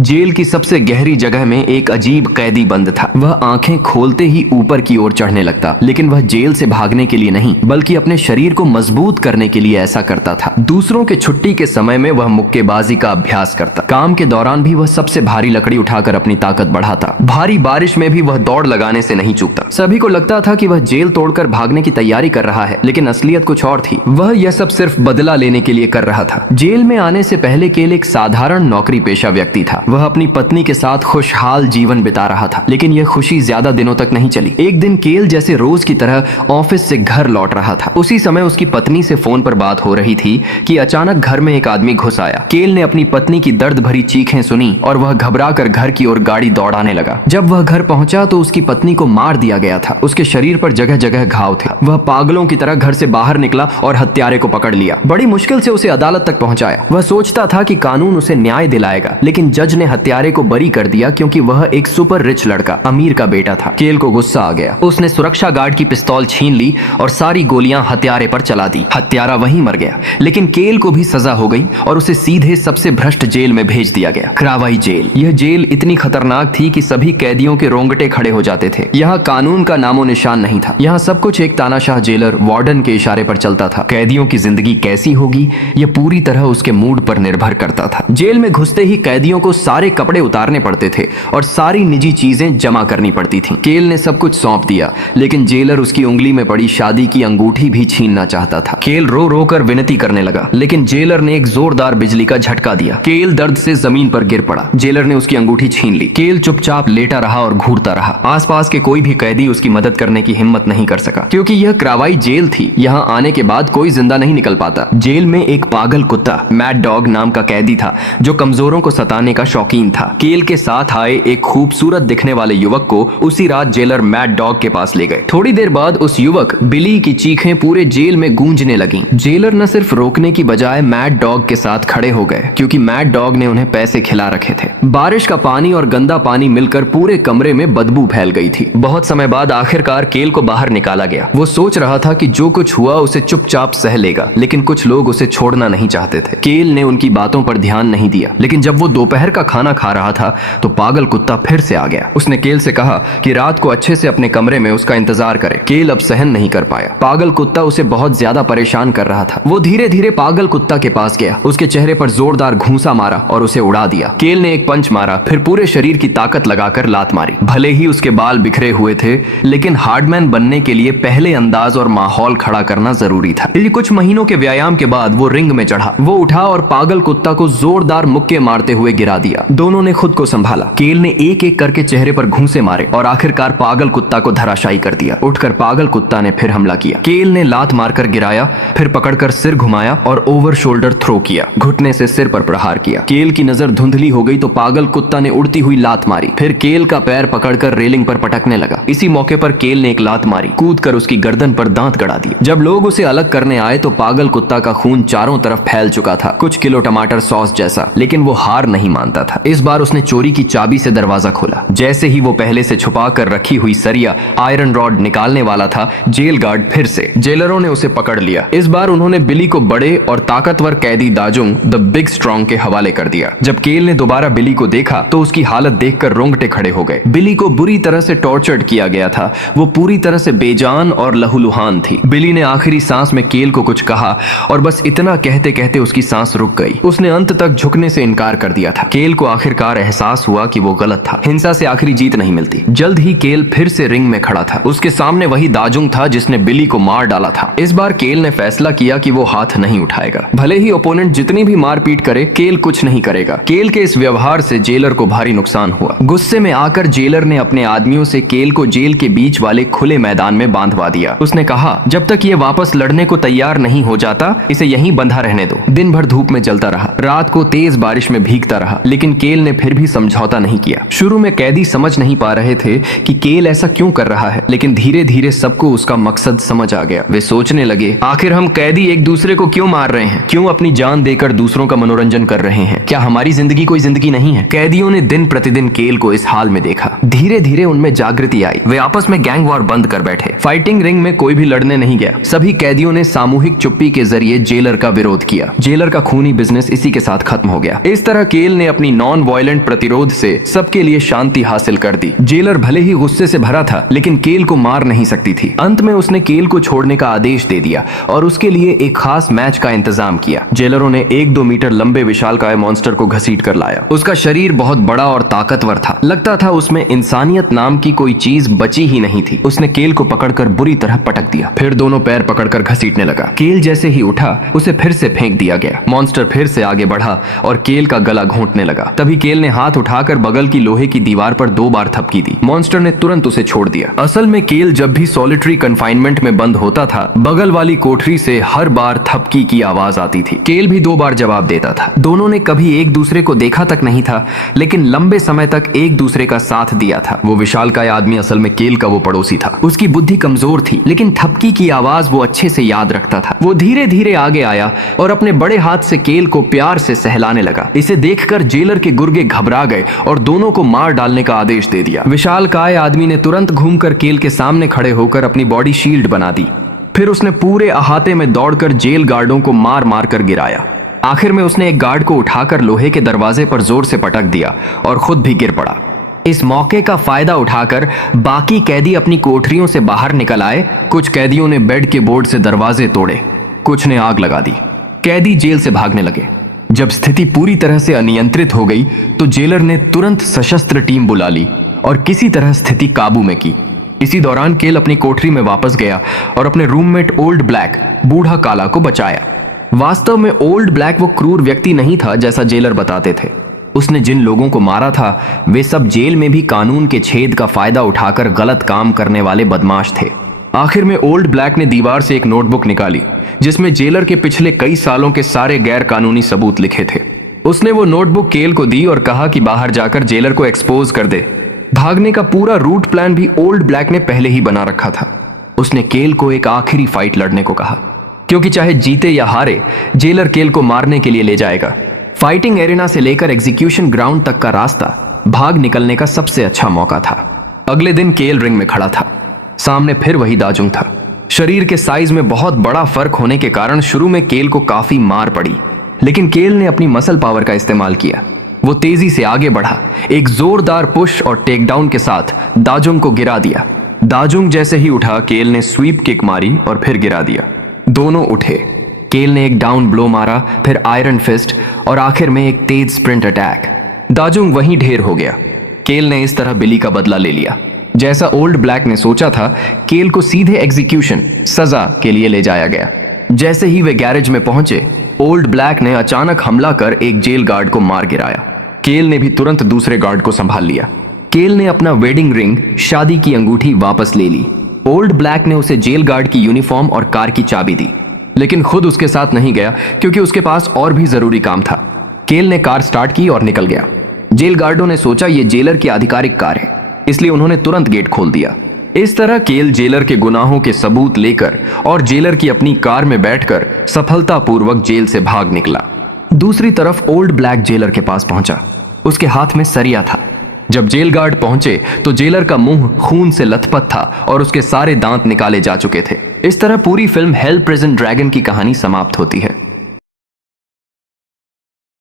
Jail की सबसे गहरी जगह में एक अजीब कैदी बंद था। वह आंखें खोलते ही ऊपर की ओर चढ़ने लगता, लेकिन वह जेल से भागने के लिए नहीं बल्कि अपने शरीर को मजबूत करने के लिए ऐसा करता था। दूसरों के छुट्टी के समय में वह मुक्केबाजी का अभ्यास करता। काम के दौरान भी वह सबसे भारी लकड़ी उठाकर अपनी ताकत बढ़ाता। भारी बारिश में भी वह दौड़ लगाने से नहीं चूकता। सभी को लगता था कि वह जेल तोड़कर भागने की तैयारी कर रहा है, लेकिन असलियत कुछ और थी। वह यह सब सिर्फ बदला लेने के लिए कर रहा था। जेल में आने से पहले केल एक साधारण नौकरी पेशा व्यक्ति था। वह अपनी पत्नी के साथ खुशहाल जीवन बिता रहा था, लेकिन यह खुशी ज्यादा दिनों तक नहीं चली। एक दिन केल जैसे रोज की तरह ऑफिस से घर लौट रहा था। उसी समय उसकी पत्नी से फोन पर बात हो रही थी कि अचानक घर में एक आदमी घुस आया। केल ने अपनी पत्नी की दर्द भरी चीखें सुनी और वह घबरा कर घर की ओर गाड़ी दौड़ाने लगा। जब वह घर पहुंचा तो उसकी पत्नी को मार दिया गया था। उसके शरीर पर जगह जगह घाव थे। वह पागलों की तरह घर से बाहर निकला और हत्यारे को पकड़ लिया। बड़ी मुश्किल से उसे अदालत तक पहुंचाया। वह सोचता था कि कानून उसे न्याय दिलाएगा, लेकिन जज ने हत्यारे को बरी कर दिया क्योंकि वह एक सुपर रिच लड़का, अमीर का बेटा था। केल को गुस्सा आ गया। उसने सुरक्षा गार्ड की पिस्तौल छीन ली और सारी गोलियां हत्यारे पर चला दी। हत्यारा वहीं मर गया, लेकिन केल को भी सजा हो गई और उसे सीधे सबसे भ्रष्ट जेल में भेज दिया गया, क्रावाई जेल। यह जेल इतनी खतरनाक थी कि सभी कैदियों के रोंगटे खड़े हो जाते थे। यहाँ कानून का नामो निशान नहीं था। यहाँ सब कुछ एक तानाशाह जेलर वार्डन के इशारे पर चलता था। कैदियों की जिंदगी कैसी होगी यह पूरी तरह उसके मूड पर निर्भर करता था। जेल में घुसते ही कैदियों को सारे कपड़े उतारने पड़ते थे और सारी निजी चीजें जमा करनी पड़ती थीं। केल ने सब कुछ सौंप दिया, लेकिन जेलर उसकी उंगली में पड़ी शादी की अंगूठी भी छीनना चाहता था। केल रो रो कर विनती करने लगा, लेकिन जेलर ने एक जोरदार बिजली का झटका दिया। केल दर्द से जमीन पर गिर पड़ा। जेलर ने उसकी अंगूठी छीन ली। केल चुपचाप लेटा रहा और घूरता रहा। आसपास के कोई भी कैदी उसकी मदद करने की हिम्मत नहीं कर सका, क्योंकि यह क्रावाई जेल थी। यहाँ आने के बाद कोई जिंदा नहीं निकल पाता। जेल में एक पागल कुत्ता मैड डॉग नाम का कैदी था, जो कमजोरों को सताने का शौकीन था। केल के साथ आए एक खूबसूरत दिखने वाले युवक को उसी रात जेलर मैड डॉग के पास ले गए। थोड़ी देर बाद उस युवक बिली की चीखें पूरे जेल में गूंजने लगीं। जेलर न सिर्फ रोकने की बजाय मैड डॉग के साथ खड़े हो गए, क्योंकि मैड डॉग ने उन्हें पैसे खिला रखे थे। बारिश का पानी और गंदा पानी मिलकर पूरे कमरे में बदबू फैल गई थी। बहुत समय बाद आखिरकार केल को बाहर निकाला गया। वो सोच रहा था कि जो कुछ हुआ उसे चुपचाप सह लेगा, लेकिन कुछ लोग उसे छोड़ना नहीं चाहते थे। केल ने उनकी बातों पर ध्यान नहीं दिया, लेकिन जब वो दोपहर का खाना खा रहा था तो पागल कुत्ता फिर से आ गया। उसने केल से कहा कि रात को अच्छे से अपने कमरे में उसका इंतजार करे। केल अब सहन नहीं कर पाया। पागल कुत्ता उसे बहुत ज्यादा परेशान कर रहा था। वो धीरे धीरे पागल कुत्ता के पास गया, उसके चेहरे पर जोरदार घूंसा मारा और उसे उड़ा दिया। केल ने एक पंच मारा, फिर पूरे शरीर की ताकत लगाकर लात मारी। भले ही उसके बाल बिखरे हुए थे, लेकिन हार्डमैन बनने के लिए पहले अंदाज और माहौल खड़ा करना जरूरी था। कुछ महीनों के व्यायाम के बाद वो रिंग में चढ़ा। वो उठा और पागल कुत्ता को जोरदार मुक्के मारते हुए गिरा दिया। दोनों ने खुद को संभाला। केल ने एक एक करके चेहरे पर घूंसे मारे और आखिरकार पागल कुत्ता को धराशायी कर दिया। उठकर पागल कुत्ता ने फिर हमला किया। केल ने लात मारकर गिराया, फिर पकड़कर सिर घुमाया और ओवर शोल्डर थ्रो किया। घुटने से सिर पर प्रहार किया। केल की नजर धुंधली हो गई तो पागल कुत्ता ने उड़ती हुई लात मारी। फिर केल का पैर पकड़कर रेलिंग पर पटकने लगा। इसी मौके पर केल ने एक लात मारी, कूदकर उसकी गर्दन पर दांत गड़ा दिए। जब लोग उसे अलग करने आए तो पागल कुत्ता का खून चारों तरफ फैल चुका था, कुछ किलो टमाटर सॉस जैसा। लेकिन वो हार नहीं मानता था। इस बार उसने चोरी की चाबी से दरवाजा खोला। जैसे ही वो पहले से छुपा कर रखी हुई सरिया आयरन रॉड निकालने वाला था, जेल गार्ड फिर से जेलरों ने उसे पकड़ लिया। इस बार उन्होंने बिली को बड़े और ताकतवर कैदी दाजुंग द बिग स्ट्रॉन्ग के हवाले कर दिया। जब केल ने दोबारा बिली को देखा तो उसकी हालत देखकर रोंगटे खड़े हो गए। बिली को बुरी तरह से टॉर्चर्ड किया गया था। वो पूरी तरह से बेजान और लहूलुहान थी। बिली ने आखिरी सांस में केल को कुछ कहा और बस इतना कहते कहते उसकी सांस रुक गई। उसने अंत तक झुकने से इनकार कर दिया था। केल को आखिरकार एहसास हुआ कि वो गलत था। हिंसा से आखिरी जीत नहीं मिलती। जल्द ही केल फिर से रिंग में खड़ा था। उसके सामने वही दाजुंग था जिसने बिली को मार डाला था। इस बार केल ने फैसला किया कि वो हाथ नहीं उठाएगा। भले ही ओपोनेंट जितनी भी मारपीट करे, केल कुछ नहीं करेगा। केल के इस व्यवहार से जेलर को भारी नुकसान हुआ। गुस्से में आकर जेलर ने अपने आदमियों से केल को जेल के बीच वाले खुले मैदान में बांधवा दिया। उसने कहा, जब तक ये वापस लड़ने को तैयार नहीं हो जाता, इसे यहीं बंधा रहने दो। दिन भर धूप में जलता रहा, रात को तेज बारिश में भीगता रहा, लेकिन केल ने फिर भी समझौता नहीं किया। शुरू में कैदी समझ नहीं पा रहे थे कि केल ऐसा क्यों कर रहा है, लेकिन धीरे धीरे सबको उसका मकसद समझ आ गया। वे सोचने लगे, आखिर हम कैदी एक दूसरे को क्यों मार रहे हैं? क्यों अपनी जान देकर दूसरों का मनोरंजन कर रहे हैं? क्या हमारी जिंदगी कोई जिंदगी नहीं है? कैदियों ने दिन प्रतिदिन केल को इस हाल में देखा। धीरे धीरे उनमें जागृति आई। वे आपस में गैंग वॉर बंद कर बैठे। फाइटिंग रिंग में कोई भी लड़ने नहीं गया। सभी कैदियों ने सामूहिक चुप्पी के जरिए जेलर का विरोध किया। जेलर का खूनी बिजनेस इसी के साथ खत्म हो गया। इस तरह केल ने अपनी अपनी नॉन वायलेंट प्रतिरोध से सबके लिए शांति हासिल कर दी। जेलर भले ही गुस्से से भरा था, लेकिन केल को मार नहीं सकती थी। अंत में उसने केल को छोड़ने का आदेश दे दिया और उसके लिए एक खास मैच का इंतजाम किया। जेलरों ने 1-2 मीटर लंबे विशालकाय मॉन्स्टर को घसीट कर लाया। उसका शरीर बहुत बड़ा और ताकतवर था। लगता था उसमें इंसानियत नाम की कोई चीज बची ही नहीं थी। उसने केल को पकड़कर बुरी तरह पटक दिया, फिर दोनों पैर पकड़कर घसीटने लगा। केल जैसे ही उठा, उसे फिर से फेंक दिया गया। मॉन्स्टर फिर से आगे बढ़ा और केल का गला घोंटने लगा। तभी केल ने हाथ उठाकर बगल की लोहे की दीवार पर 2 बार थपकी दी। मॉन्स्टर ने तुरंत उसे छोड़ दिया। असल में केल जब भी सॉलिटरी कन्फाइनमेंट में बंद होता था, बगल वाली कोठरी से हर बार थपकी की आवाज आती थी। केल भी 2 बार जवाब देता था। दोनों ने कभी एक दूसरे को देखा तक नहीं था, लेकिन लंबे समय तक एक दूसरे का साथ दिया था। वो विशालकाय आदमी असल में केल का वो पड़ोसी था। उसकी बुद्धि कमजोर थी, लेकिन थपकी की आवाज वो अच्छे से याद रखता था। वो धीरे धीरे आगे आया और अपने बड़े हाथ से केल को प्यार से सहलाने लगा। इसे देखकर जेलर के गुर्गे घबरा गए और दोनों को मार डालने का आदेश दे दिया। विशालकाय आदमी ने तुरंत घूमकर केल के सामने खड़े होकर अपनी बॉडी शील्ड बना दी। फिर उसने पूरे अहाते में दौड़कर जेल गार्डों को मार मार कर गिराया। आखिर में उसने एक गार्ड को उठाकर लोहे के दरवाजे पर जोर से पटक दिया और खुद भी गिर पड़ा। इस मौके का फायदा उठाकर बाकी कैदी अपनी कोठरियों से बाहर निकल आए। कुछ कैदियों ने बेड के बोर्ड से दरवाजे तोड़े, कुछ ने आग लगा दी। कैदी जेल से भागने लगे। जब स्थिति पूरी तरह से अनियंत्रित हो गई तो जेलर ने तुरंत सशस्त्र टीम बुला ली और किसी तरह स्थिति काबू में की। इसी दौरान केल अपनी कोठरी में वापस गया और अपने रूममेट ओल्ड ब्लैक बूढ़ा काला को बचाया। वास्तव में ओल्ड ब्लैक वो क्रूर व्यक्ति नहीं था जैसा जेलर बताते थे। उसने जिन लोगों को मारा था वे सब जेल में भी कानून के छेद का फायदा उठाकर गलत काम करने वाले बदमाश थे। आखिर में ओल्ड ब्लैक ने दीवार से एक नोटबुक निकाली जिसमें जेलर के पिछले कई सालों के सारे गैर कानूनी सबूत लिखे थे। उसने वो नोटबुक केल को दी और कहा कि बाहर जाकर जेलर को एक्सपोज कर दे। भागने का पूरा रूट प्लान भी ओल्ड ब्लैक ने पहले ही बना रखा था। उसने केल को एक आखिरी फाइट लड़ने को कहा, क्योंकि चाहे जीते या हारे जेलर केल को मारने के लिए ले जाएगा। फाइटिंग एरिना से लेकर एग्जीक्यूशन ग्राउंड तक का रास्ता भाग निकलने का सबसे अच्छा मौका था। अगले दिन केल रिंग में खड़ा था। सामने फिर वही दाजुंग था। शरीर के साइज में बहुत बड़ा फर्क होने के कारण शुरू में केल को काफी मार पड़ी, लेकिन केल ने अपनी मसल पावर का इस्तेमाल किया। वो तेजी से आगे बढ़ा, एक जोरदार पुश और टेक डाउन के साथ दाजुंग को गिरा दिया। दाजुंग जैसे ही उठा, केल ने स्वीप किक मारी और फिर गिरा दिया। दोनों उठे। केल ने एक डाउन ब्लो मारा, फिर आयरन फिस्ट और आखिर में एक तेज स्प्रिंट अटैक। दाजुंग वहीं ढेर हो गया। केल ने इस तरह बिली का बदला ले लिया। जैसा ओल्ड ब्लैक ने सोचा था, केल को सीधे एग्जीक्यूशन सजा के लिए ले जाया गया। जैसे ही वे गैरेज में पहुंचे, ओल्ड ब्लैक ने अचानक हमला कर एक जेल गार्ड को मार गिराया। केल ने भी तुरंत दूसरे गार्ड को संभाल लिया। केल ने अपना वेडिंग रिंग, शादी की अंगूठी वापस ले ली। ओल्ड ब्लैक ने उसे जेल गार्ड की यूनिफॉर्म और कार की चाबी दी, लेकिन खुद उसके साथ नहीं गया क्योंकि उसके पास और भी जरूरी काम था। केल ने कार स्टार्ट की और निकल गया। जेल गार्डों ने सोचा ये जेलर की आधिकारिक कार है, इसलिए उन्होंने तुरंत गेट खोल दिया। इस तरह केल जेलर के गुनाहों के सबूत लेकर और जेलर की अपनी कार में बैठकर सफलतापूर्वक जेल से भाग निकला। दूसरी तरफ ओल्ड ब्लैक जेलर के पास पहुंचा। उसके हाथ में सरिया था। जब जेल गार्ड पहुंचे तो जेलर का मुंह खून से लथपथ था और उसके सारे दांत निकाले जा चुके थे। इस तरह पूरी फिल्म हेल प्रिजन ड्रैगन की कहानी समाप्त होती है।